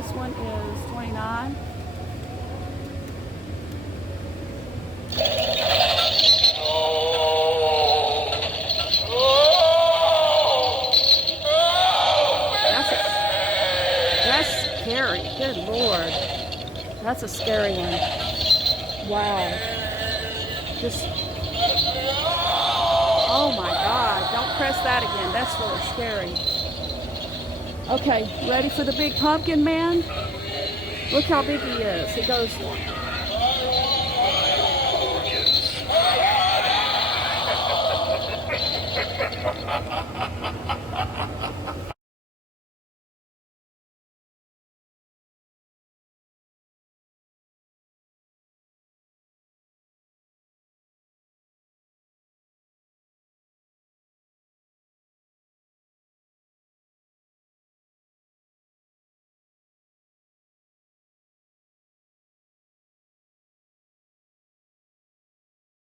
This one is 29. That's scary. Good Lord. That's a scary one. Wow. Just, oh my God. Don't press that again. That's really scary. Okay, ready for the big pumpkin man? Look how big he is. He goes,